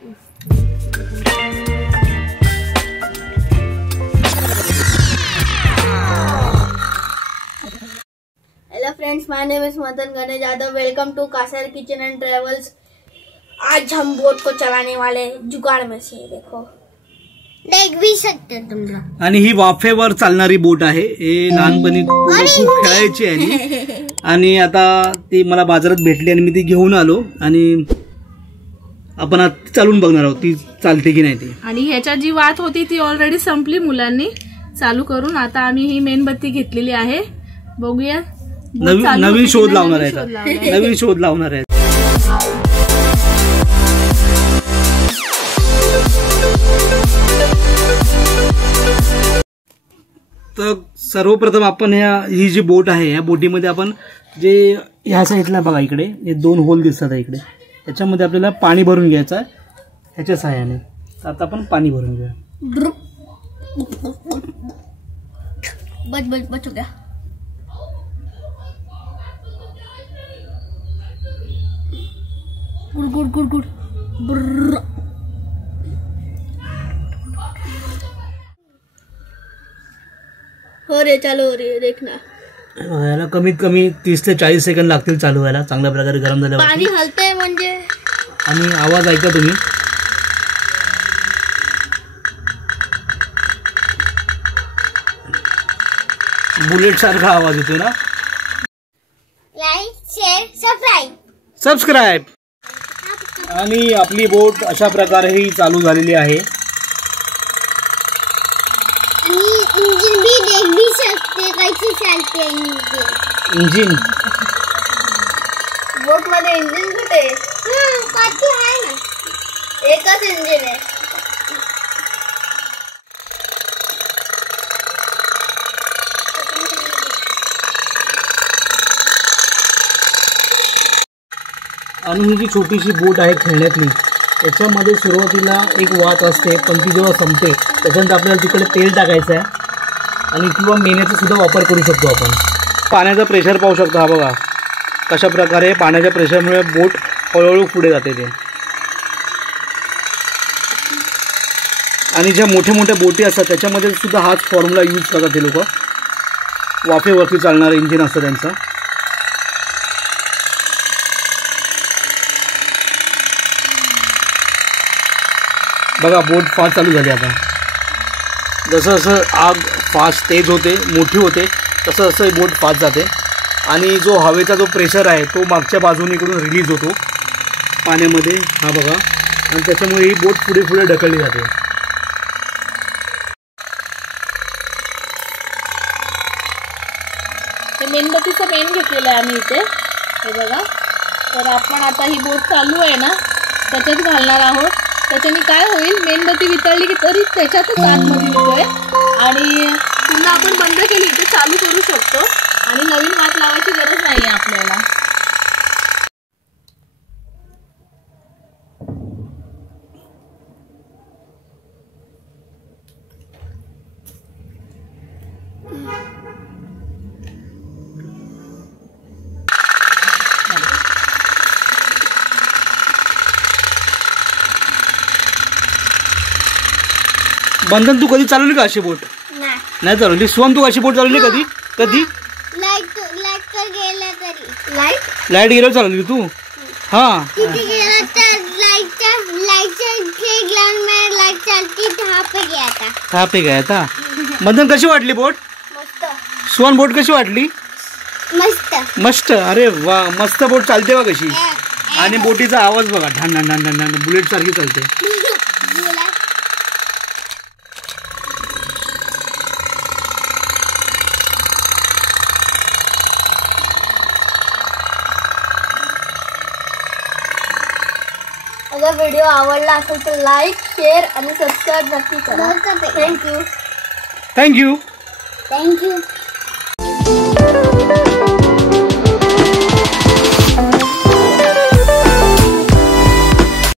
Hello friends, my name is Madan Ganesh Yadav. Welcome to Kasar kitchen and travels. आज हम बोट को चलाने वाले जुगाड़ में से देखो, देख भी सकते तुम लोग। आणि ही वाफेवर चालणारी बोट आहे। हे लहानपणी खूप खेळायची आहे आणि आता ती मला बाजारात भेटली आणि मी ती घेऊन आलो आणि आपण आता चालून बघणार आहोत ती चालते की नाही ती। आणि ह्याच्या जी वाट होती ती ऑलरेडी संपली मुलांनी चालू करून। आता आम्ही ही मेणबत्ती घेतलेली आहे, बघूया नवीन शोध लावणार आहे, नवीन शोध लावणार आहे। तर सर्वप्रथम आपण ही जी बोट आहे या बोटीमध्ये आपण जे ह्या साईडला बघा इकडे हे 2 होल दिसतात इकडे, याच्यामध्ये आपल्याला पाणी भरून घ्यायचं आहे ह्याच्या सहाय्याने। तर आता आपण पाणी भरून घेऊया। बच हो गया। गुड़ गुड़ गुड़ गुड़। हो रे, चालू हो रही है, देखना। याला कमीत कमी 30 ते 40 सेकंद लागतील चालू व्हायला, चांगल्या प्रकारे गरम झाल्यावर पाणी हलतंय म्हणजे। आणि आवाज ऐका तुम्ही, बुलेट सारखा आवाज येतोय ना। Like, share, subscribe. आणि आपली बोट अशा प्रकारे ही चालू झालेली आहे। इंजिन भी देख भी सकते कैसे चलते इंजिन। बोट मध्ये इंजिन कुठे? काठी आहे ना, एकच इंजिन आहे। आणि ही जी छोटीशी बोट आहे खेळण्यातली, याच्यामध्ये सुरुवातीला एक वात असते, पण ती जेव्हा संपते त्याच्यानंतर आपल्याला तिकडे तेल टाकायचं आहे आणि किंवा मेण्याचा सुद्धा वापर करू शकतो आपण। पाण्याचा प्रेशर पाहू शकतो, हा बघा कशा प्रकारे पाण्याच्या प्रेशरमुळे बोट हळूहळू पुढे जाते ते। आणि ज्या मोठ्या मोठ्या बोटी असतात त्याच्यामध्ये सुद्धा हाच फॉर्म्युला यूज करतात ते लोक, वाफेवरती चालणारं इंजिन असतं त्यांचं। बघा बोट फास्ट चालू झाली आता। जसं जसं आग फास्ट तेज होते, मोठी होते, तसं तसं ही बोट फास्ट जाते आणि जो हवेचा जो प्रेशर आहे तो मागच्या बाजूने इकडून रिलीज होतो पाण्यामध्ये, हा बघा, आणि त्याच्यामुळे ही बोट पुढे पुढे ढकलली जाते। मेणबत्तीचं मेण घेतलेलं आहे आम्ही इथे, हे बघा। तर आपण आता ही बोट चालू आहे ना त्याच्यात घालणार आहोत। त्याच्याने काय होईल, मेणबत्ती वितळली की तरी त्याच्यातच आतमध्ये येतोय आणि पुन्हा आपण बंद केली तर चालू करू शकतो आणि नवीन वाट लावायची गरज नाही आहे आपल्याला। बंधन, तू कधी चालवली का अशी बोट? नाही चालवली। सोन, तू अशी बोट चालवली कधी? कधी लाईट गेल्यावर चालवली तू? हाँ, पे गया था। बंधन, कशी वाटली बोट? सोन, बोट कशी वाटली? मस्त। अरे वा, मस्त बोट चालते बघ कशी। आणि बोटीचा आवाज बघा, ढान ढान ढान ढान, बुलेट सारखी चालते। अगर व्हिडिओ आवडला असेल तर लाईक, शेअर आणि सबस्क्राईब नक्की करा। थँक्यू।